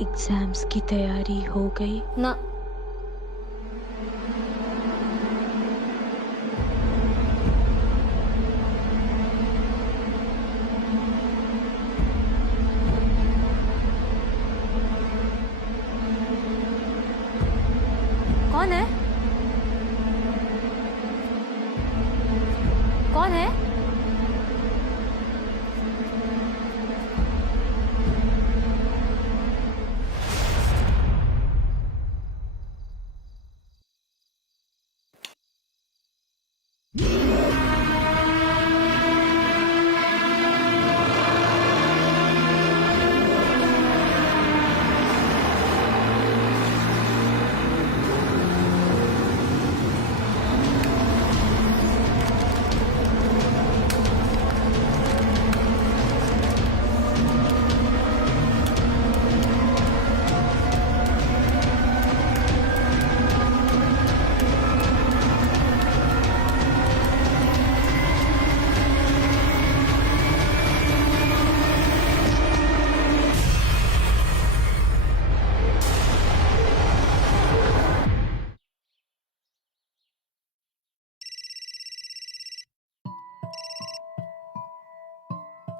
Exams की तैयारी हो गई? ना। कौन है? कौन है?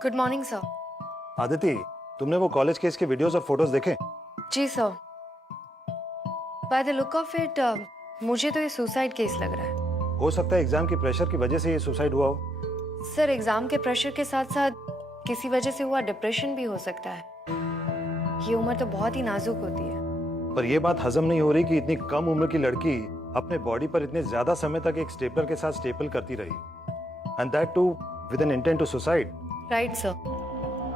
Good morning sir. आदिति, तुमने वो कॉलेज केस के वीडियोस और फोटोज देखे? जी sir. By the look of it मुझे तो ये सुसाइड केस लग रहा है। हो सकता है एग्जाम की प्रेशर की वजह से ये सुसाइड हुआ हो। सर एग्जाम के प्रेशर के साथ साथ किसी वजह से हुआ डिप्रेशन भी हो सकता है। ये उम्र तो बहुत ही नाजुक होती है। पर ये बात हजम नहीं हो रही कि इतनी कम उम्र की लड़की अपने बॉडी पर इतने ज्यादा समय तक एक स्टेपलर के साथ स्टेपल करती रही, and that too with an intent to suicide. Right sir.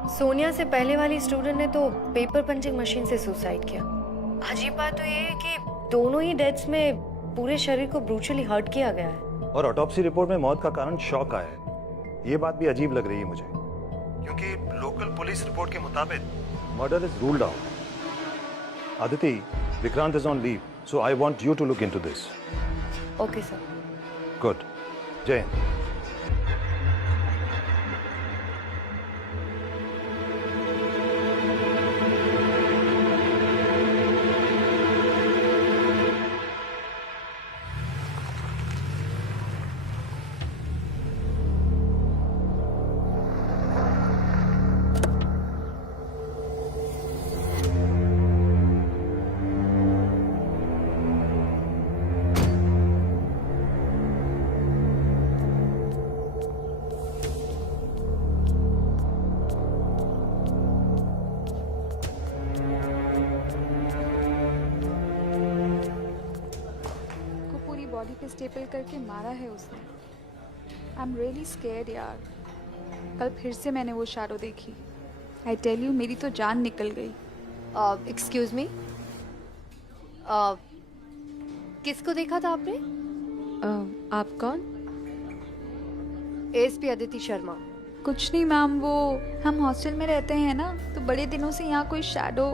Sonia से पहले वाली स्टूडेंट ने तो पेपर पंचिंग मशीन से सुसाइड किया। अजीब बात तो ये है कि दोनों ही डेथ्स में पूरे शरीर को ब्रूचुअली हर्ट किया गया है। और ऑटोप्सी रिपोर्ट में मौत का कारण शॉक आया है। ये बात भी अजीब लग रही है मुझे, क्योंकि लोकल पुलिस रिपोर्ट के मुताबिक murder is ruled out. Aditi, Vikrant is on leave, so I want you to look into this. Okay sir. Good. Jai Hind. Body पे स्टेपल करके मारा है उसने। आई एम रियली स्केर्ड यार। कल फिर से मैंने वो शैडो देखी। आई टेल यू, मेरी तो जान निकल गई। एक्सक्यूज मी, किसको देखा था आपने? आप कौन? एएसपी अदिति शर्मा। कुछ नहीं मैम, वो हम हॉस्टल में रहते हैं ना, तो बड़े दिनों से यहाँ कोई शैडो,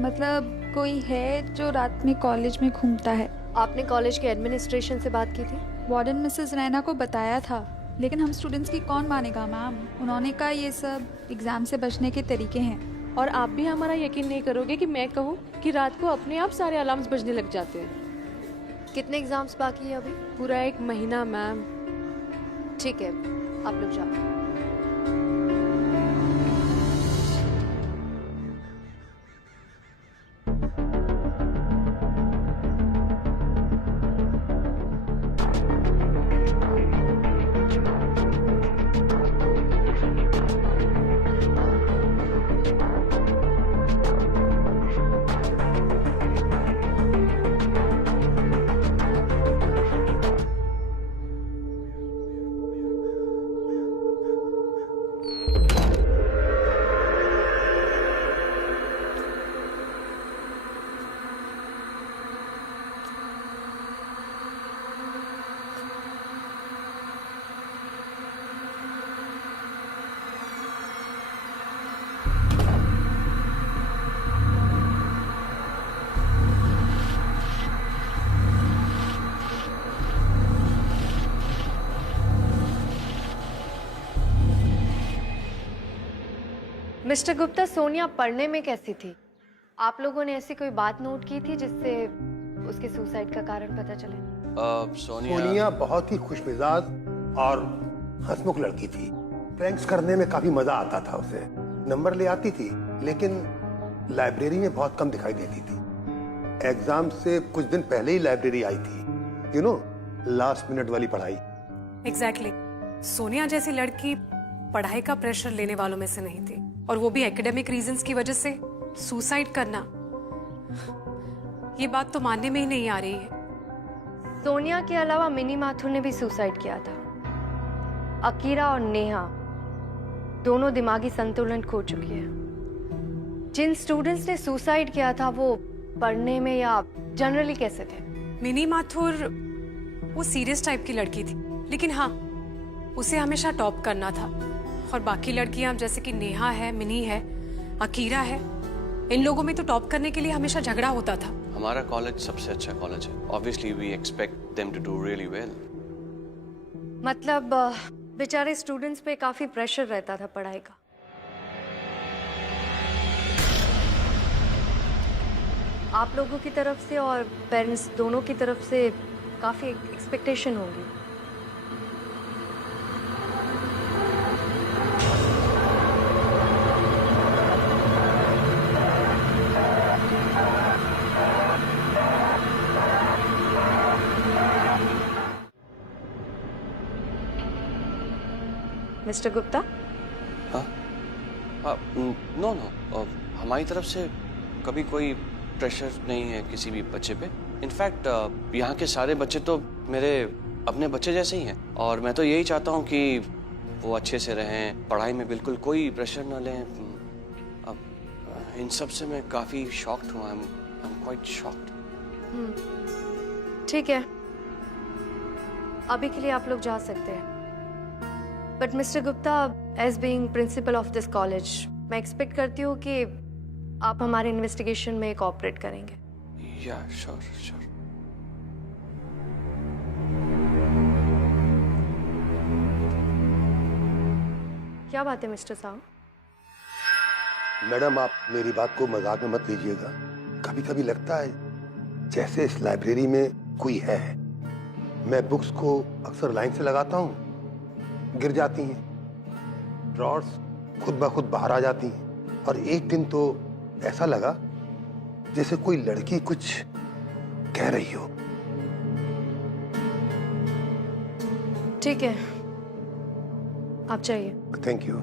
मतलब कोई है जो रात में कॉलेज में घूमता है। आपने कॉलेज के एडमिनिस्ट्रेशन से बात की थी? वार्डन मिसेस रैना को बताया था, लेकिन हम स्टूडेंट्स की कौन मानेगा मैम। उन्होंने कहा ये सब एग्जाम से बचने के तरीके हैं। और आप भी हमारा यकीन नहीं करोगे कि मैं कहूँ कि रात को अपने आप सारे अलार्म्स बजने लग जाते हैं। कितने एग्जाम्स बाकी है अभी? पूरा 1 महीना मैम। ठीक है, आप लोग जाओ। मिस्टर गुप्ता, सोनिया पढ़ने में कैसी थी? आप लोगों ने ऐसी कोई बात नोट की थी जिससे उसके सुसाइड का कारण पता चले? सोनिया बहुत ही खुशमिजाज और हंसमुख लड़की थी। प्रैंक्स करने में काफी मजा आता था उसे। नंबर ले आती थी लेकिन लाइब्रेरी में बहुत कम दिखाई देती थी। एग्जाम से कुछ दिन पहले ही लाइब्रेरी आई थी, यू नो, लास्ट मिनट वाली पढ़ाई। एग्जैक्टली सोनिया जैसी लड़की पढ़ाई का प्रेशर लेने वालों में से नहीं थी, और वो भी एकेडमिक रीजंस की वजह से सुसाइड करना, ये बात तो मानने में ही नहीं आ रही है। सोनिया के अलावा मिनी माथुर ने भी सुसाइड किया था। अकीरा और नेहा दोनों दिमागी संतुलन खो चुकी है। जिन स्टूडेंट्स ने सुसाइड किया था वो पढ़ने में या जनरली कैसे थे? मिनी माथुर वो सीरियस टाइप की लड़की थी, लेकिन हाँ उसे हमेशा टॉप करना था, और बाकी लड़कियां जैसे कि नेहा है, मिनी है, अकीरा है, इन लोगों में तो टॉप करने के लिए हमेशा झगड़ा होता था। हमारा कॉलेज सबसे अच्छा कॉलेज है, obviously we expect them to do really well. मतलब बेचारे स्टूडेंट्स पे काफी प्रेशर रहता था पढ़ाई का। आप लोगों की तरफ से और पेरेंट्स दोनों की तरफ से काफी एक्सपेक्टेशन होंगी। मिस्टर गुप्ता? हाँ, नो नो, हमारी तरफ से कभी कोई प्रेशर नहीं है किसी भी बच्चे पे। इनफैक्ट यहाँ के सारे बच्चे तो मेरे अपने बच्चे जैसे ही हैं, और मैं तो यही चाहता हूँ कि वो अच्छे से रहें, पढ़ाई में बिल्कुल कोई प्रेशर ना लें। अब इन सब से मैं काफ़ी शॉक्ड हूँ। I am quite shocked. ठीक है, अभी के लिए आप लोग जा सकते हैं। But mister Gupta, as being principal of this college, मैं एक्सपेक्ट करती हूँ कि आप हमारे इन्वेस्टिगेशन में कोऑपरेट करेंगे। या श्योर श्योर। क्या बात है मिस्टर साहू? मैडम, आप मेरी बात को मजाक में मत लीजिएगा। कभी कभी लगता है जैसे इस लाइब्रेरी में कोई है। मैं बुक्स को अक्सर लाइन से लगाता हूँ, गिर जाती हैं, ड्रॉर्स खुद ब खुद बाहर आ जाती हैं, और एक दिन तो ऐसा लगा जैसे कोई लड़की कुछ कह रही हो। ठीक है, आप जाइए। Thank you.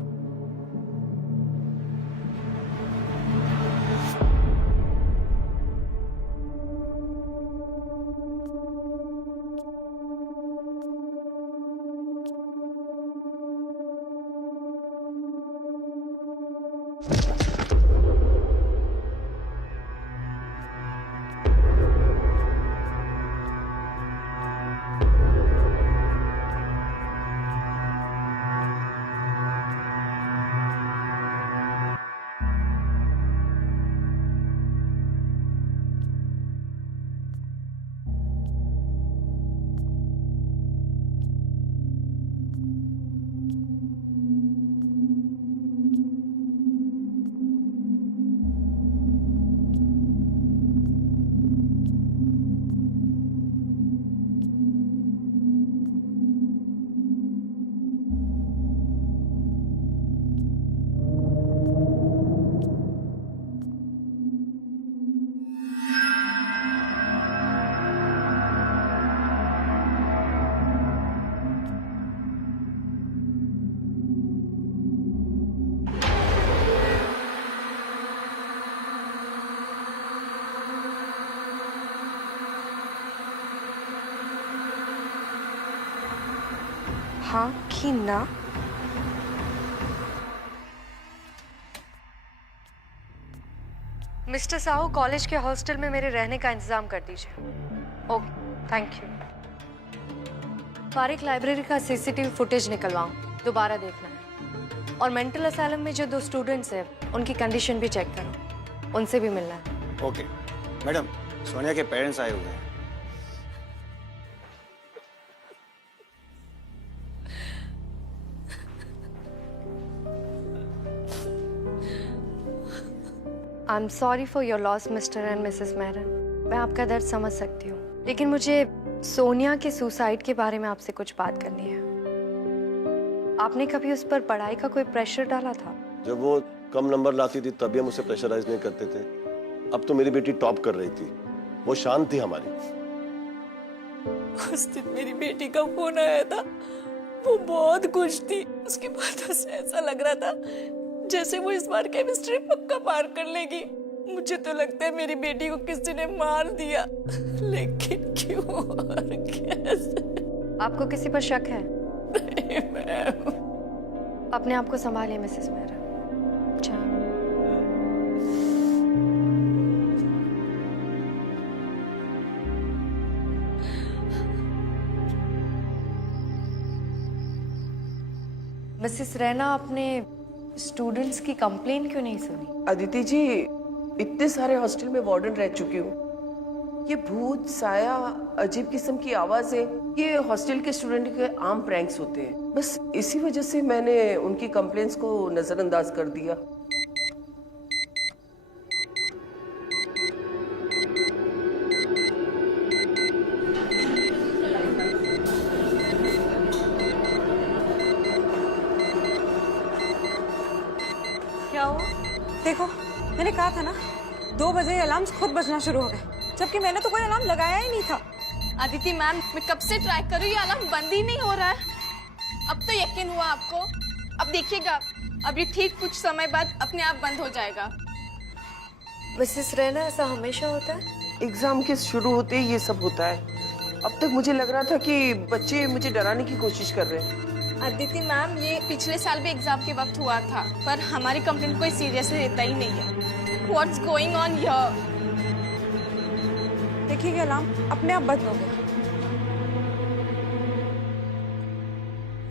हाँ कि ना? मिस्टर साहू, कॉलेज के हॉस्टल में मेरे रहने का इंतजाम कर दीजिए। Okay, thank you. Farik library का सीसीटीवी फुटेज निकलवाऊं, दोबारा देखना है। और मेंटल असाइलम में जो 2 स्टूडेंट्स हैं उनकी कंडीशन भी चेक करो, उनसे भी मिलना है। ओके मैडम, सोनिया के पेरेंट्स आए हुए हैं। I am sorry for your loss mister and Mrs Mehran. मैं आपका दर्द समझ सकती हूँ, लेकिन मुझे सोनिया के सुसाइड के बारे में आपसे कुछ बात करनी है। आपने कभी उस पर पढ़ाई का कोई प्रेशर डाला था? जब वो कम नंबर लाती थी तभी हम उसे प्रेशराइज नहीं करते थे। अब तो मेरी बेटी टॉप कर रही थी, वो शान थी हमारी। उस दिन मेरी बेटी का फोन आया था, वो बहुत खुश थी। उसकी बातों से ऐसा लग रहा था जैसे वो इस बार केमिस्ट्री पक्का पार कर लेगी। मुझे तो लगता है मेरी बेटी को किसी ने मार दिया, लेकिन क्यों और कैसे? आपको किसी पर शक है? नहीं मैम। अपने आप को संभालिए मिसेस मेहरा। मिसेस रैना, आपने स्टूडेंट्स की कंप्लेन क्यों नहीं सुनी? अदिति जी, इतने सारे हॉस्टल में वार्डन रह चुकी हूँ। ये भूत, साया, अजीब किस्म की आवाजें, ये हॉस्टल के स्टूडेंट के आम प्रैंक्स होते हैं। बस इसी वजह से मैंने उनकी कंप्लेंट्स को नजरअंदाज कर दिया। क्या हुआ? देखो, मैंने कहा था ना, 2 बजे अलार्म्स खुद बजना शुरू हो गए, जबकि मैंने तो कोई अलार्म लगाया ही नहीं था। अदिति मैम, मैं कब से ट्राई कर रही हूँ, अलार्म बंद ही नहीं हो रहा है। अब तो यकीन हुआ आपको? अब देखिएगा, अभी ठीक कुछ समय बाद अपने आप बंद हो जाएगा। मिसेस रैना, ऐसा हमेशा होता है? एग्जाम के शुरू होते ही ये सब होता है। अब तक मुझे लग रहा था कि बच्चे मुझे डराने की कोशिश कर रहे हैं। अदिति मैम, ये पिछले साल भी एग्जाम के वक्त हुआ था, पर हमारी कंप्लेंट कोई सीरियसली लेता ही नहीं है। What's going on here? देखिए, अलार्म अपने आप बंद हो गया।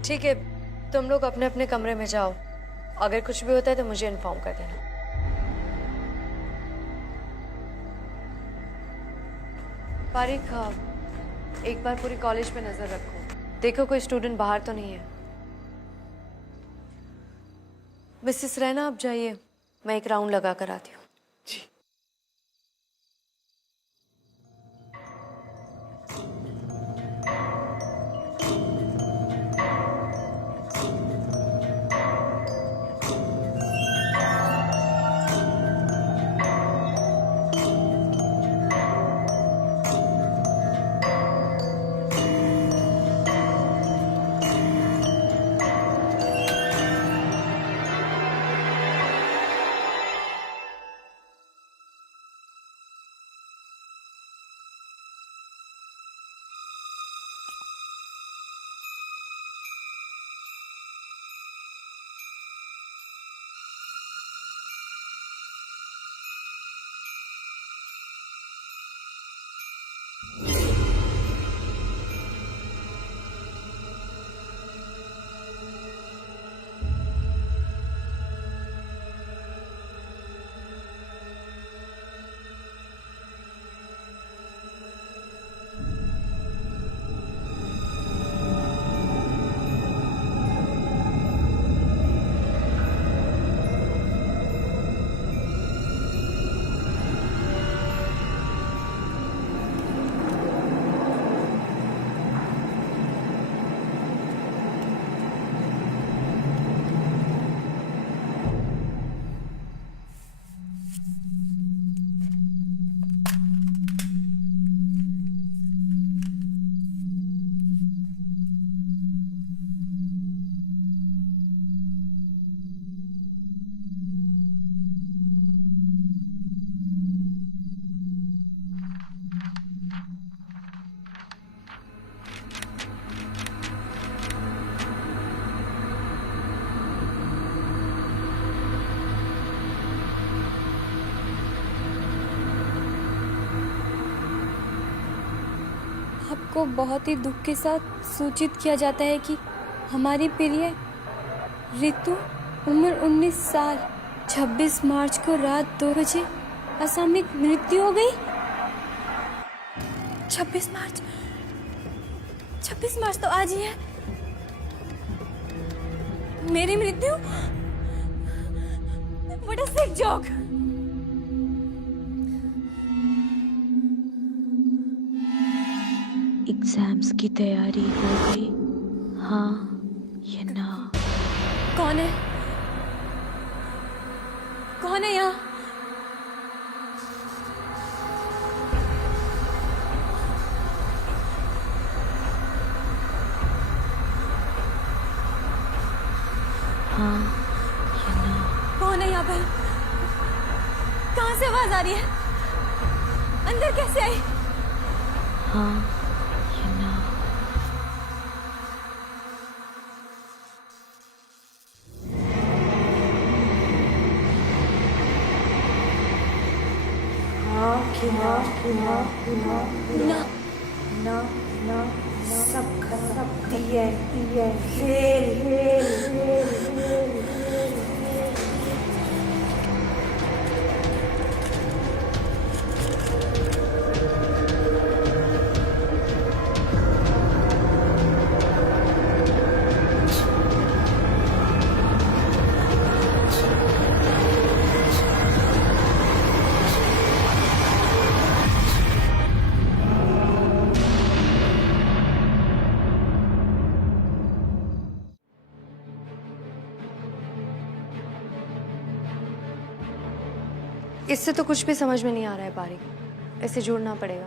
ठीक है, तुम लोग अपने अपने कमरे में जाओ। अगर कुछ भी होता है तो मुझे इन्फॉर्म कर देना। पारिक, एक बार पूरी कॉलेज पे नजर रखो, देखो कोई स्टूडेंट बाहर तो नहीं है। मिसेस रैना, आप जाइए, मैं एक राउंड लगा कर आती हूँ। जी। आपको बहुत ही दुख के साथ सूचित किया जाता है कि हमारी प्रिय ऋतु, उम्र 19 साल, 26 मार्च को रात 2 बजे असामयिक मृत्यु हो गई। 26 मार्च तो आज ही है। मेरी मृत्यु? What a sick joke! Exams की तैयारी हो गई? हाँ या ना? कौन है? कौन है यहाँ? हाँ या ना? कौन है यहाँ पर? कहाँ से आवाज आ रही है? अंदर कैसे आई? हाँ या ना? इससे तो कुछ भी समझ में नहीं आ रहा है बारिक। इसे जोड़ना पड़ेगा।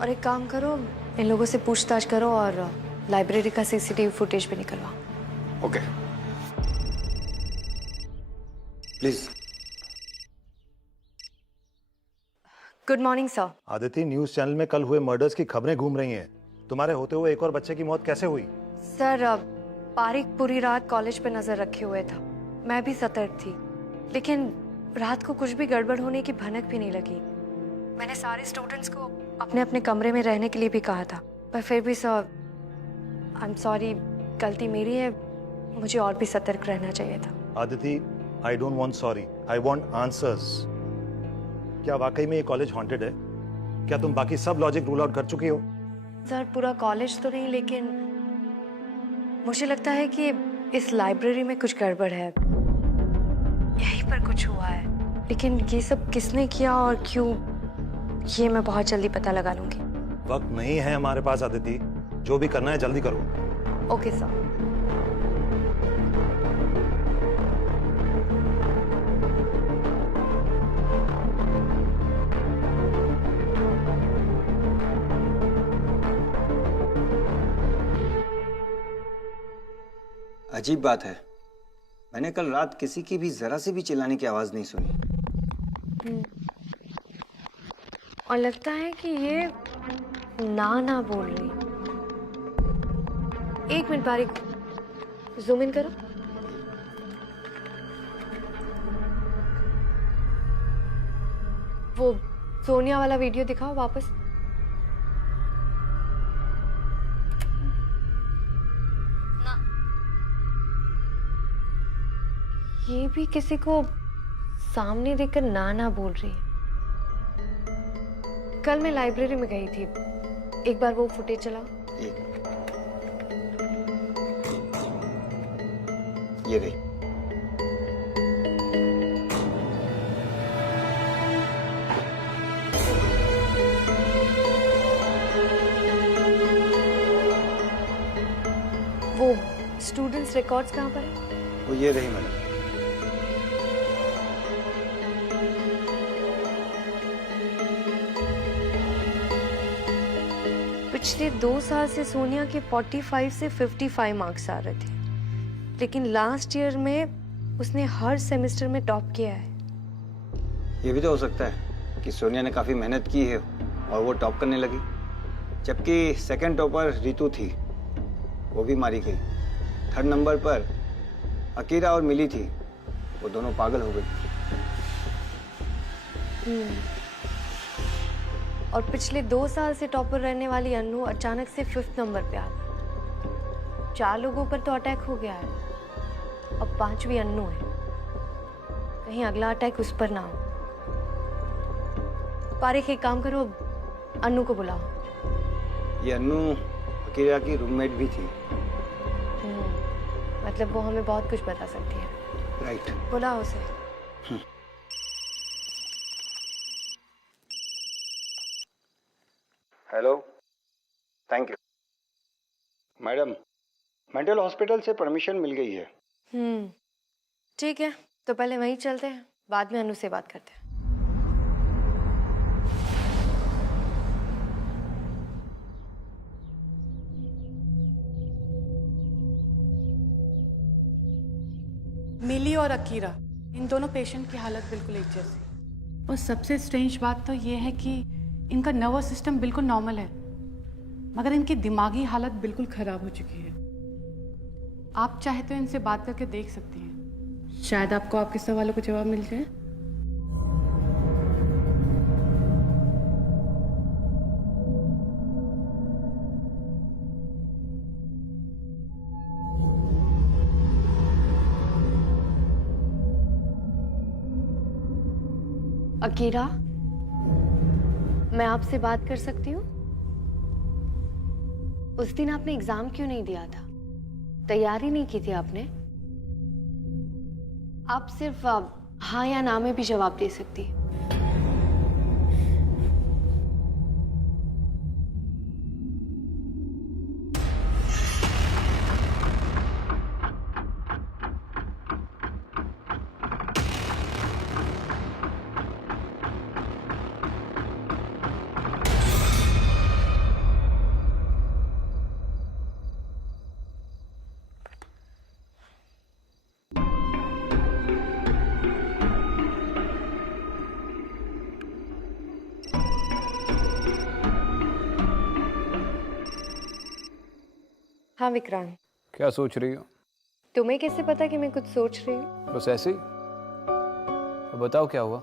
और एक काम करो, इन लोगों से पूछताछ करो और लाइब्रेरी का सीसीटीवी फुटेज भी निकलवाओ। Okay please. Good morning sir. Aditi, news channel में कल हुए मर्डर्स की खबरें घूम रही हैं। तुम्हारे होते हुए एक और बच्चे की मौत कैसे हुई? सर, बारिक पूरी रात कॉलेज पे नजर रखे हुए था। मैं भी सतर्क थी, लेकिन रात को कुछ भी गड़बड़ होने की भनक भी नहीं लगी। मैंने सारे स्टूडेंट्स को अपने अपने कमरे में रहने के लिए भी कहा था, पर फिर भी सर, आई एम सॉरी, गलती मेरी है। मुझे और भी सतर्क रहना चाहिए था। Aditi, I don't want sorry, I want answers. क्या वाकई में ये कॉलेज हॉन्टेड है? क्या तुम बाकी सब लॉजिक रूल आउट कर चुकी हो? सर, पूरा कॉलेज तो नहीं, लेकिन मुझे लगता है कि इस लाइब्रेरी में कुछ गड़बड़ है। यहीं पर कुछ हुआ है, लेकिन ये सब किसने किया और क्यों, ये मैं बहुत जल्दी पता लगा लूंगी। वक्त नहीं है हमारे पास आदिति, जो भी करना है जल्दी करो। Okay sir. अजीब बात है, मैंने कल रात किसी की भी जरा से भी चिल्लाने की आवाज नहीं सुनी। और लगता है कि ये ना बोल रही। एक मिनट बारिक, जूम इन करो। वो सोनिया वाला वीडियो दिखाओ वापस। ये भी किसी को सामने देखकर ना बोल रही है। कल मैं लाइब्रेरी में गई थी, एक बार वो फुटेज चलाओ। ये रही। वो स्टूडेंट्स रिकॉर्ड्स कहाँ पर है? वो ये रही मैडम। पिछले 2 साल से सोनिया के 45 से 55 मार्क्स आ रहे थे, लेकिन लास्ट ईयर में उसने हर सेमेस्टर में टॉप किया है। ये भी तो हो सकता है कि सोनिया ने काफी मेहनत की है और वो टॉप करने लगी, जबकि सेकंड टॉपर रितु थी, वो भी मारी गई। थर्ड नंबर पर अकीरा और मिली थी, वो दोनों पागल हो गई। और पिछले 2 साल से टॉपर रहने वाली अन्नू अचानक से 5th नंबर पे आ गई। 4 लोगों पर तो अटैक हो गया है, अब 5वीं अन्नू है। कहीं अगला अटैक उस पर ना हो। पारिक, एक काम करो, अन्नू को बुलाओ। ये अन्नू अकीरा की रूममेट भी थी। मतलब वो हमें बहुत कुछ बता सकती है। राइट। बुलाओ उसे। Hello, thank you. Madam, mental hospital से परमिशन मिल गई है। ठीक है, तो पहले वहीं चलते हैं, बाद में अनु से बात करते हैं। मिली और अकीरा, इन दोनों पेशेंट की हालत बिल्कुल एक जैसी। और सबसे स्ट्रेंज बात तो ये है कि इनका नर्वस सिस्टम बिल्कुल नॉर्मल है, मगर इनकी दिमागी हालत बिल्कुल खराब हो चुकी है। आप चाहे तो इनसे बात करके देख सकती हैं, शायद आपको आपके सवालों का जवाब मिल जाए। अकीरा, मैं आपसे बात कर सकती हूँ? उस दिन आपने एग्जाम क्यों नहीं दिया था? तैयारी नहीं की थी आपने? आप सिर्फ हाँ या ना में भी जवाब दे सकती हैं। हाँ विक्रांत, क्या सोच रही हो? तुम्हें कैसे पता कि मैं कुछ सोच रही हूँ? बस ऐसे ही। तो बताओ क्या हुआ?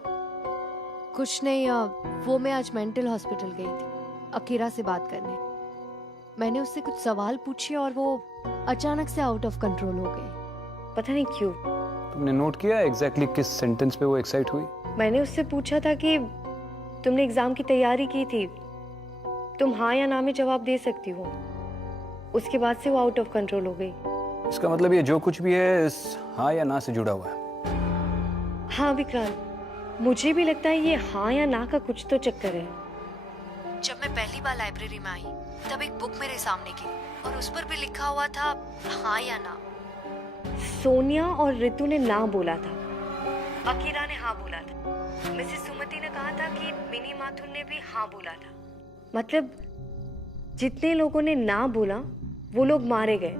कुछ नहीं, वो मैं आज मेंटल हॉस्पिटल गई थी अकीरा से बात करने। मैंने उससे कुछ सवाल पूछे और वो अचानक से आउट ऑफ कंट्रोल हो गई, पता नहीं क्यों। तुमने नोट किया एग्जैक्टली किस सेंटेंस पे वो एक्साइट हुई? मैंने उससे पूछा था कि तुमने एग्जाम की तैयारी की थी, तुम हाँ या ना में जवाब दे सकती हो। उसके बाद से वो आउट ऑफ कंट्रोल हो गई। इसका मतलब ये जो कुछ भी है इस हाँ या ना से जुड़ा हुआ है। हाँ विक्रांत, मुझे भी लगता है ये हाँ या ना का कुछ तो चक्कर है। जब मैं पहली बार लाइब्रेरी में आई तब एक बुक मेरे सामने की और उस पर भी लिखा हुआ था हाँ या ना। सोनिया और रितु ने ना बोला था, अकीरा ने हाँ बोला था। मिसेस सुमति ने कहा था कि मिनी माथुर ने भी हाँ बोला था। मतलब जितने लोगों ने ना बोला वो लोग मारे गए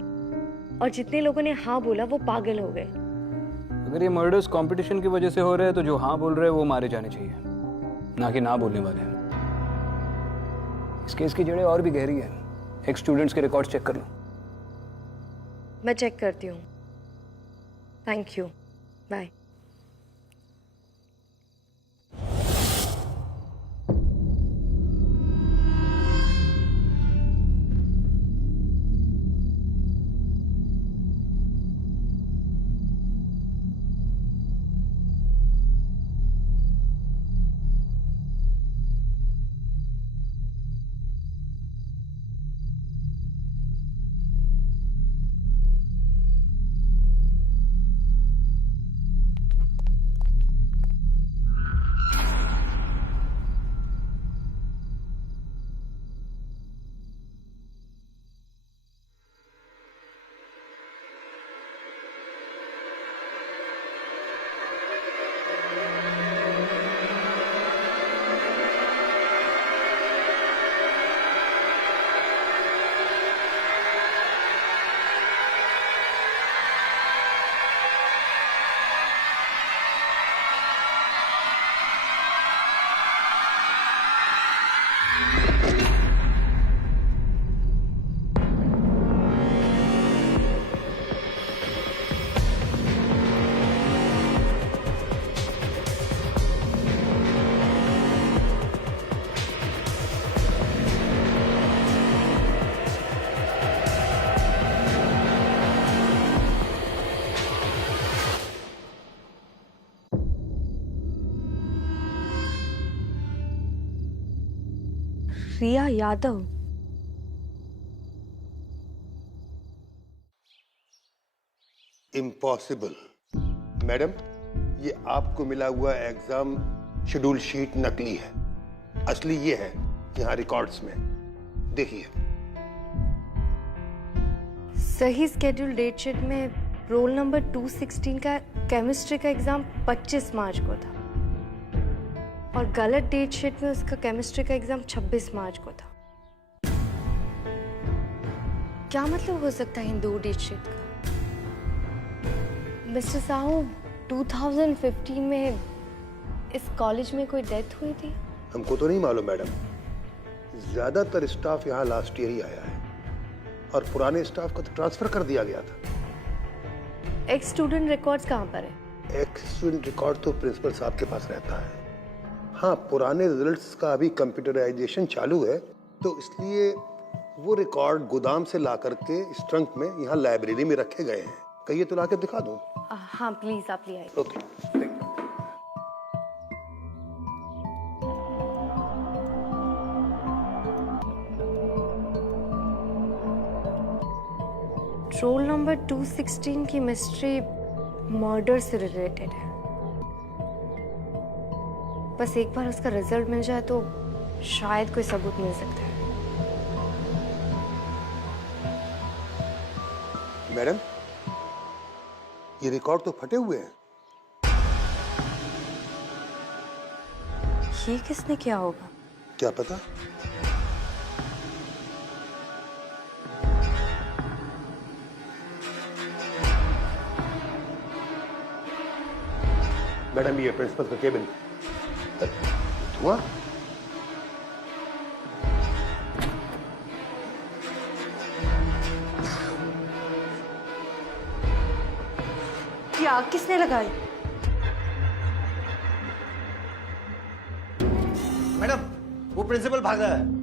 और जितने लोगों ने हाँ बोला वो पागल हो गए। अगर ये मर्डर्स कंपटीशन की वजह से हो रहे हैं तो जो हाँ बोल रहे हैं वो मारे जाने चाहिए, ना कि ना बोलने वाले। इस केस की जड़ें और भी गहरी है। एक स्टूडेंट्स के रिकॉर्ड चेक कर लो। मैं चेक करती हूँ। Thank you, bye. Riya Yadav. Impossible. Madam, ये आपको मिला हुआ एग्जाम शेड्यूल शीट नकली है, असली ये है यहाँ रिकॉर्ड्स में। देखिए, सही स्केड्यूल डेट शीट में रोल नंबर 216 का केमिस्ट्री का एग्जाम 25 मार्च को था और गलत डेट शीट में उसका केमिस्ट्री का एग्जाम 26 मार्च को था। क्या मतलब हो सकता है इन दो डेट शीट का? मिस्टर साहू, 2015 में इस कॉलेज में कोई डेथ हुई थी? हमको तो नहीं मालूम मैडम, ज्यादातर स्टाफ यहाँ लास्ट ईयर ही आया है और पुराने स्टाफ को तो ट्रांसफर कर दिया गया था। एक्स स्टूडेंट रिकॉर्ड्स कहाँ पर है? एक्स स्टूडेंट रिकॉर्ड तो प्रिंसिपल साहब के पास रहता है। हाँ, पुराने रिजल्ट्स का अभी कंप्यूटराइजेशन चालू है, तो इसलिए वो रिकॉर्ड गोदाम से ला करके इस ट्रंक में यहाँ लाइब्रेरी में रखे गए हैं। कहिए तो ला के दिखा दूं? हाँ प्लीज, आप ले आइए। Okay, thank you. Role number 216 की मिस्ट्री मर्डर से रिलेटेड है। बस एक बार उसका रिजल्ट मिल जाए तो शायद कोई सबूत मिल सकता है। मैडम, ये रिकॉर्ड तो फटे हुए हैं। ये किसने किया होगा? क्या पता। मैडम, ये प्रिंसिपल का केबिन। धुआं? ये आग किसने लगाई? मैडम, वो प्रिंसिपल भाग रहा है।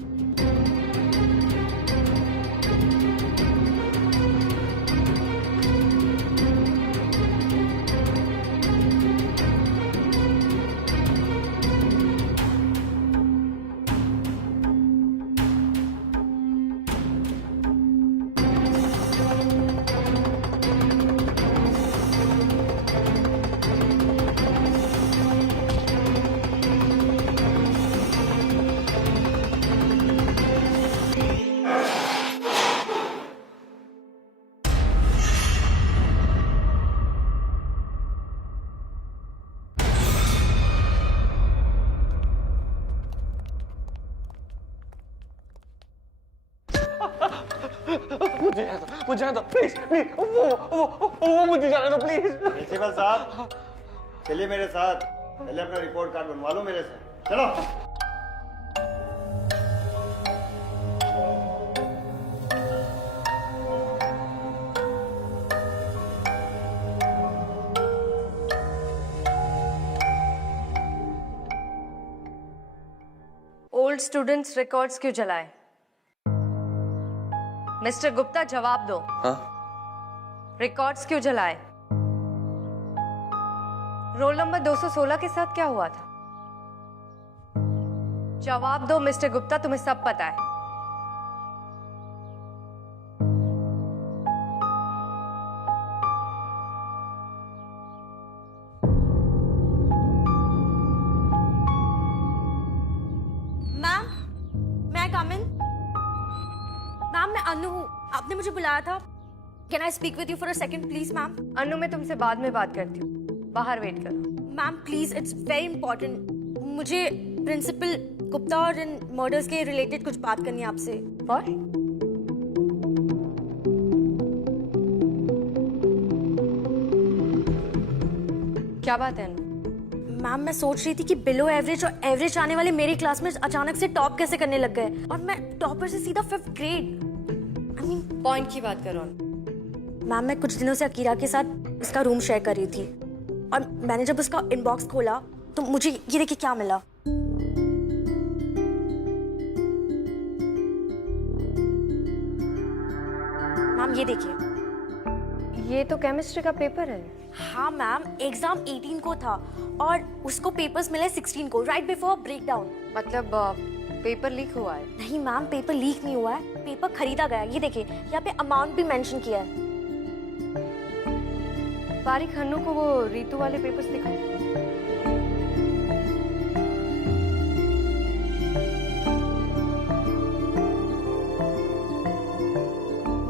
मुझे जाने दो प्लीज प्लीज, वो मुझे जाने दो प्लीज। प्रिंसिपल साहब, चलिए मेरे साथ। पहले अपना रिपोर्ट कार्ड बनवा लो मेरे से। चलो। ओल्ड स्टूडेंट्स रिकॉर्ड्स क्यों जलाए? मिस्टर गुप्ता, जवाब दो। हाँ? रिकॉर्ड्स क्यों जलाए? रोल नंबर 216 के साथ क्या हुआ था? जवाब दो मिस्टर गुप्ता, तुम्हें सब पता है। मैम, मैं कम इन? मैम, मैं अनु हूँ, आपने मुझे बुलाया था। Can I speak with you for a second please ma'am? Anu, मैं तुमसे बाद में बात करती हूँ, बाहर वेट करो। Ma'am please, it's very important. मुझे प्रिंसिपल गुप्ता और इन मर्डर्स के रिलेटेड कुछ बात करनी है आपसे। और? क्या बात है अनु? मैम, मैं सोच रही थी कि बिलो एवरेज और एवरेज आने वाले मेरी क्लास में अचानक से टॉप कैसे करने लग गए, और मैं टॉपर से सीधा 5th grade. I mean, point की बात करो। मैम, मैं कुछ दिनों से अकीरा के साथ उसका रूम शेयर कर रही थी, और मैंने जब उसका इनबॉक्स खोला तो मुझे ये देखिए क्या मिला। मैम, ये देखिए। ये तो केमिस्ट्री का पेपर है। हाँ मैम, एग्जाम 18 को था और उसको पेपर्स मिले 16 को, राइट बिफोर ब्रेकडाउन। मतलब पेपर लीक हुआ है? नहीं मैम, पेपर लीक नहीं हुआ है, पेपर खरीदा गया है। ये देखिए, यहाँ पे अमाउंट भी मेंशन किया है। तारिक, हन्नू को वो रीतू वाले पेपर्स दिखाओ।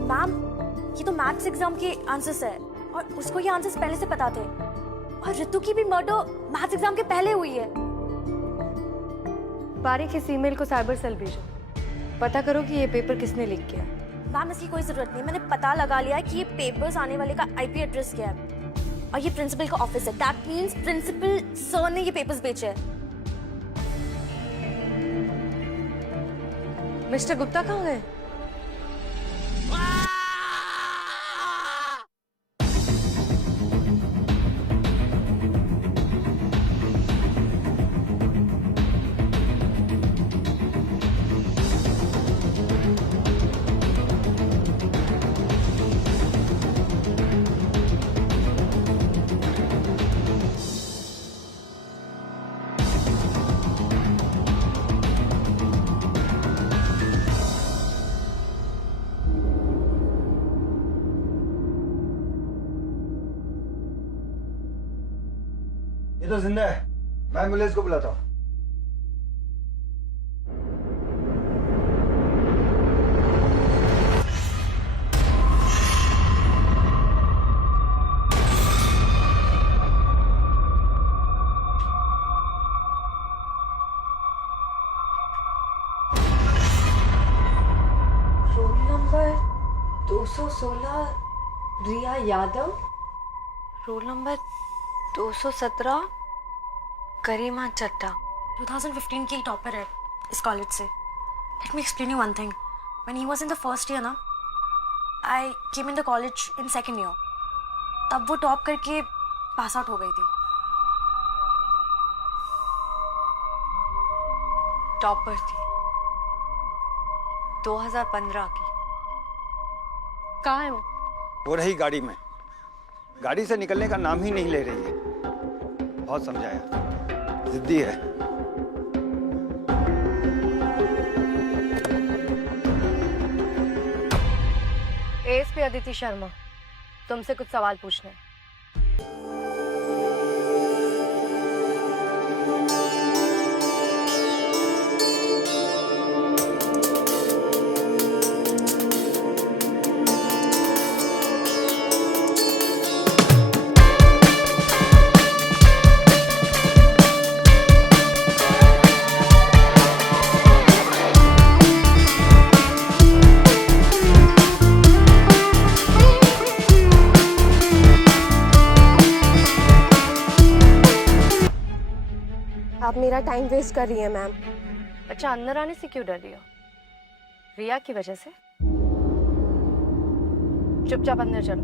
मैम, ये तो मैथ्स एग्जाम के आंसर्स है और उसको ये आंसर्स पहले से पता थे। और रितु की भी मर्डर मैथ्स एग्जाम के पहले हुई है। पारिक इस ईमेल को साइबर सेल भेजो, पता करो कि ये पेपर किसने लीक किया। मैम इसकी कोई जरूरत नहीं, मैंने पता लगा लिया कि ये पेपर्स आने वाले का आईपी एड्रेस क्या है और ये प्रिंसिपल का ऑफिस है। दैट मींस प्रिंसिपल सर ने ये पेपर्स बेचे हैं। मिस्टर गुप्ता कहाँ गए? ये तो जिंदा है, मैं एम्बुलेंस को बुलाता हूँ। Roll number 216 Riya Yadav, roll number 217 Karima Chatta. 2015 की टॉपर है इस कॉलेज से। Let me explain you one thing. When he was in the first year ना, I came in the college in second year. तब वो टॉप करके पास आउट हो गई थी। टॉपर थी 2015 की। कहाँ है वो रही गाड़ी में, गाड़ी से निकलने का नाम ही नहीं ले रही है। बहुत समझाया, जिद्दी है। एएसपी अदिति शर्मा, तुमसे कुछ सवाल पूछने हैं। आप मेरा टाइम वेस्ट कर रही हैं मैम। अच्छा, अंदर आने से क्यों डर रही हो? रिया की वजह से? चुपचाप अंदर चलो।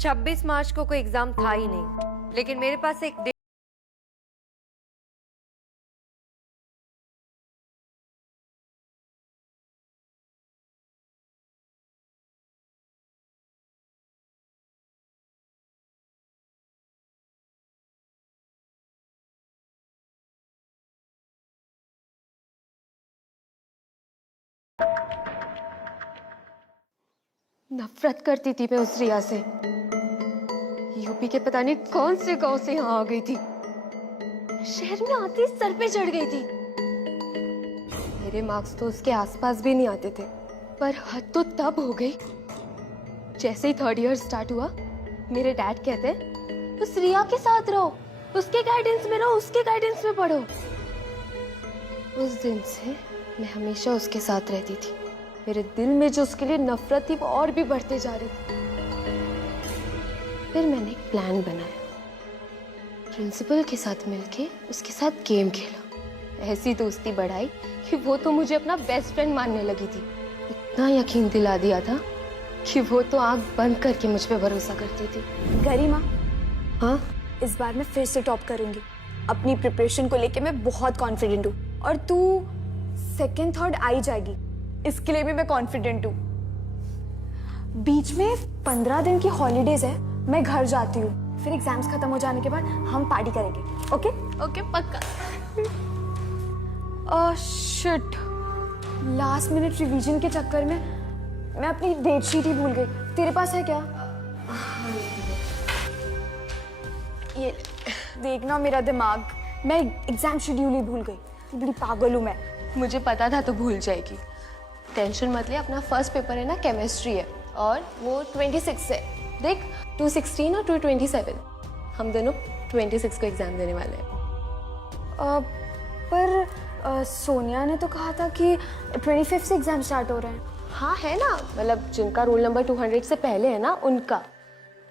छब्बीस मार्च को कोई एग्जाम था ही नहीं, लेकिन मेरे पास एक नफरत करती थी मैं उस रिया से। यूपी के पता नहीं कौन से गांव से यहाँ आ गई थी। शहर में आती सर पे चढ़ गई थी। मेरे मार्क्स तो उसके आसपास भी नहीं आते थे। पर हद तो तब हो गई जैसे ही थर्ड ईयर स्टार्ट हुआ, मेरे डैड कहते उस रिया के साथ रहो, उसके गाइडेंस में रहो, उसके गाइडेंस में पढ़ो। उस दिन से मैं हमेशा उसके साथ रहती थी। मेरे दिल में जो उसके लिए नफरत थी वो और भी बढ़ते जा रही थी। फिर मैंने एक प्लान बनाया। प्रिंसिपल के साथ मिलके उसके साथ गेम खेला। ऐसी दोस्ती बढ़ाई कि वो तो मुझे अपना बेस्ट फ्रेंड मानने लगी थी। इतना यकीन दिला दिया था कि वो तो आंख बंद करके मुझ पे भरोसा करती थी। गरिमा, हाँ, इस बार मैं फिर से टॉप करूंगी। अपनी प्रिपरेशन को लेके मैं बहुत कॉन्फिडेंट हूँ और तू सेकंड थर्ड आ ही जाएगी, इसके लिए भी मैं कॉन्फिडेंट हूँ। बीच में 15 दिन की हॉलीडेज है, मैं घर जाती हूँ। फिर एग्जाम्स खत्म हो जाने के बाद हम पार्टी करेंगे। ओके ओके पक्का। शिट, लास्ट मिनट रिवीजन के चक्कर में मैं अपनी डेट शीट ही भूल गई। तेरे पास है क्या? ये देखना मेरा दिमाग, मैं एग्जाम शेड्यूल ही भूल गई। बड़ी पागल हूँ मैं। मुझे पता था तो भूल जाएगी। टेंशन मत ले, अपना फर्स्ट पेपर है ना, केमिस्ट्री है और वो 26 से। देख 216 और 227, हम दोनों 26 को एग्जाम देने वाले हैं। पर सोनिया ने तो कहा था कि 25 से एग्जाम स्टार्ट हो रहे हैं। हाँ है ना, मतलब जिनका रोल नंबर 200 से पहले है ना उनका।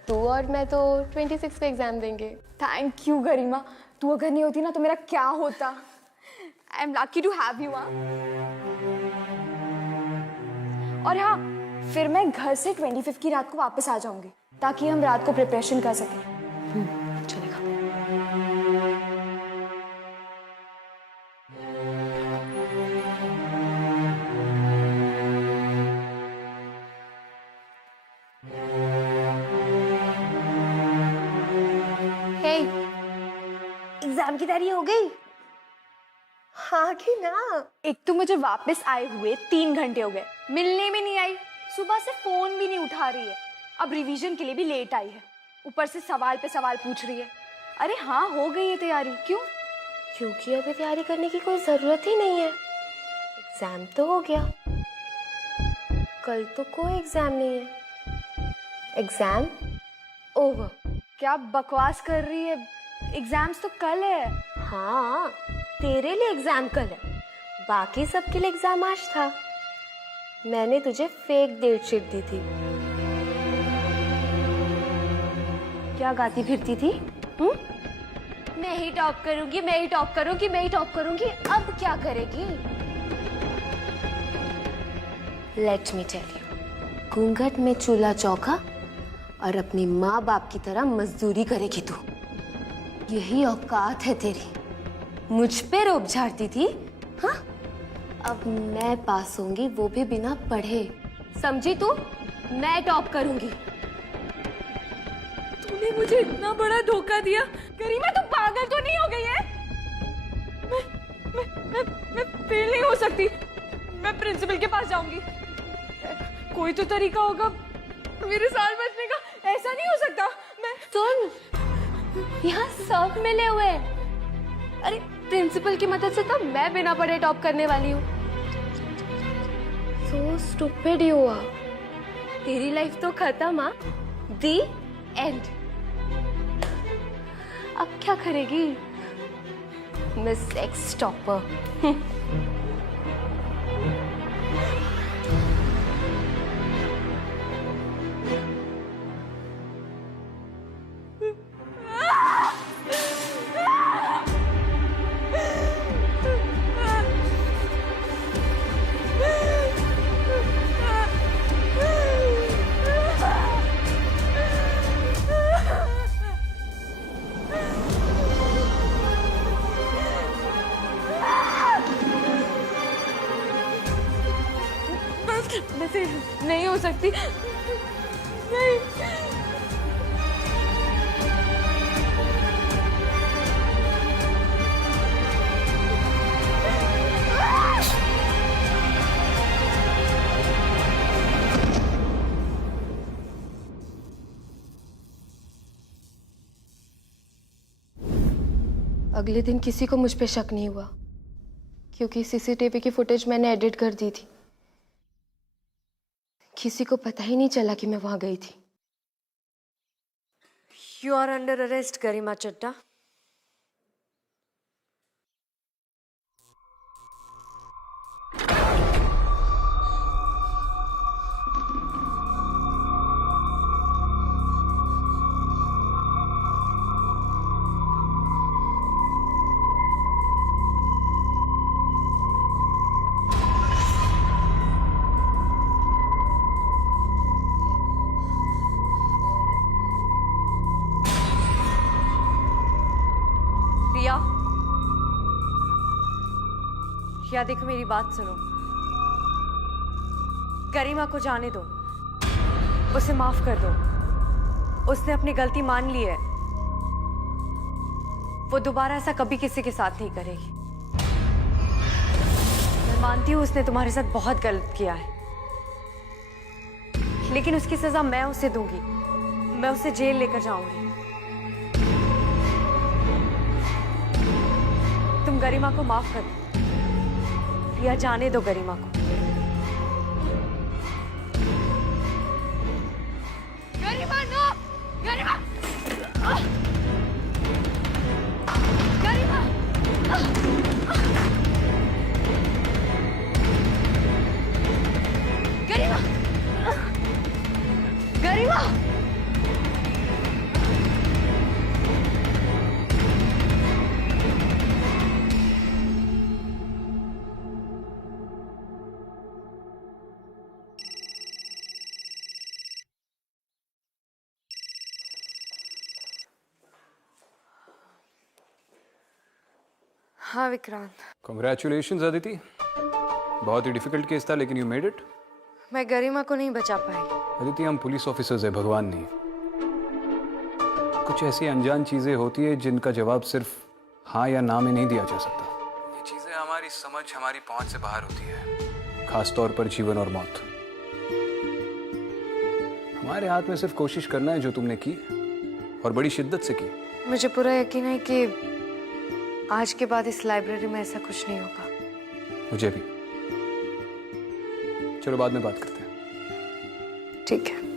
तू और मैं तो 26 को एग्जाम देंगे। थैंक यू गरिमा, तू अगर नहीं होती ना तो मेरा क्या होता। I am lucky to have you. और हाँ, फिर मैं घर से 25 की रात को वापस आ जाऊंगी ताकि हम रात को प्रिपरेशन कर सकें। चलेगा। एग्जाम की तैयारी हो गई? हाँ कि ना? एक तो मुझे वापस आए हुए 3 घंटे हो गए, मिलने में नहीं आई, सुबह से फोन भी नहीं उठा रही है, अब रिवीजन के लिए भी लेट आई है, ऊपर से सवाल पे सवाल पूछ रही है। अरे हाँ, हो गई है तैयारी। क्यों? क्योंकि अभी तैयारी करने की कोई जरूरत ही नहीं है। एग्जाम तो हो गया, कल तो कोई एग्जाम नहीं है। Exam over. क्या बकवास कर रही है? एग्जाम्स तो कल है। हाँ, तेरे लिए एग्जाम कल है, बाकी सबके लिए एग्जाम आज था। मैंने तुझे फेक डेट शीट दी थी। क्या गाती फिरती थी? मैं ही टॉप करूंगी, मैं ही टॉप करूंगी, मैं ही टॉप करूंगी। अब क्या करेगी? लेट मी टेल यू, घूंघट में चूल्हा चौका और अपनी माँ बाप की तरह मजदूरी करेगी तू। यही औकात है तेरी। मुझ पे रोब झाड़ती थी, हाँ? अब मैं पास होंगी, वो भी बिना पढ़े। समझी तू? मैं टॉप करूंगी। तूने मुझे इतना बड़ा धोखा दिया। गरिमा, तू पागल तो नहीं हो गई है? मैं फेल नहीं हो सकती। मैं प्रिंसिपल के पास जाऊंगी। कोई तो तरीका होगा मेरे साल बचने का। ऐसा नहीं हो सकता। मैं सुन, यहाँ सब मिले हुए हैं। अरे प्रिंसिपल की मदद से तो मैं बिना पढ़े टॉप करने वाली हूँ। So stupid you are। तेरी लाइफ तो खत्म। हाँ, The end। अब क्या करेगी मिस एक्स टॉपर? नहीं हो सकती। नहीं। अगले दिन किसी को मुझ पे शक नहीं हुआ क्योंकि सीसीटीवी की फुटेज मैंने एडिट कर दी थी। किसी को पता ही नहीं चला कि मैं वहां गई थी। You are under arrest, गरिमा चड्डा। या देखो, मेरी बात सुनो। गरिमा को जाने दो, उसे माफ कर दो। उसने अपनी गलती मान ली है। वो दोबारा ऐसा कभी किसी के साथ नहीं करेगी। मैं मानती हूँ उसने तुम्हारे साथ बहुत गलत किया है, लेकिन उसकी सजा मैं उसे दूंगी। मैं उसे जेल लेकर जाऊंगी। तुम गरिमा को माफ कर दो। या जाने दो गरिमा को। गरिमा नो, गरिमा, गरिमा, गरिमा, गरिमा। हाँ विक्रांत, कॉन्ग्रेचुलेशंस अदिति। बहुत ही डिफिकल्ट केस था लेकिन यू मेड इट। मैं गरिमा को नहीं बचा पाई। अदिति, हम पुलिस ऑफिसर्स हैं, भगवान नहीं। कुछ ऐसी अनजान चीजें होती है जिनका जवाब सिर्फ हाँ या ना में नहीं दिया जा सकता। ये चीजें हमारी समझ, हमारी पहुंच से बाहर होती है, खास तौर पर जीवन और मौत। हमारे हाथ में सिर्फ कोशिश करना है जो तुमने की और बड़ी शिद्दत से की। मुझे पूरा यकीन है कि आज के बाद इस लाइब्रेरी में ऐसा कुछ नहीं होगा। मुझे भी। चलो बाद में बात करते हैं। ठीक है।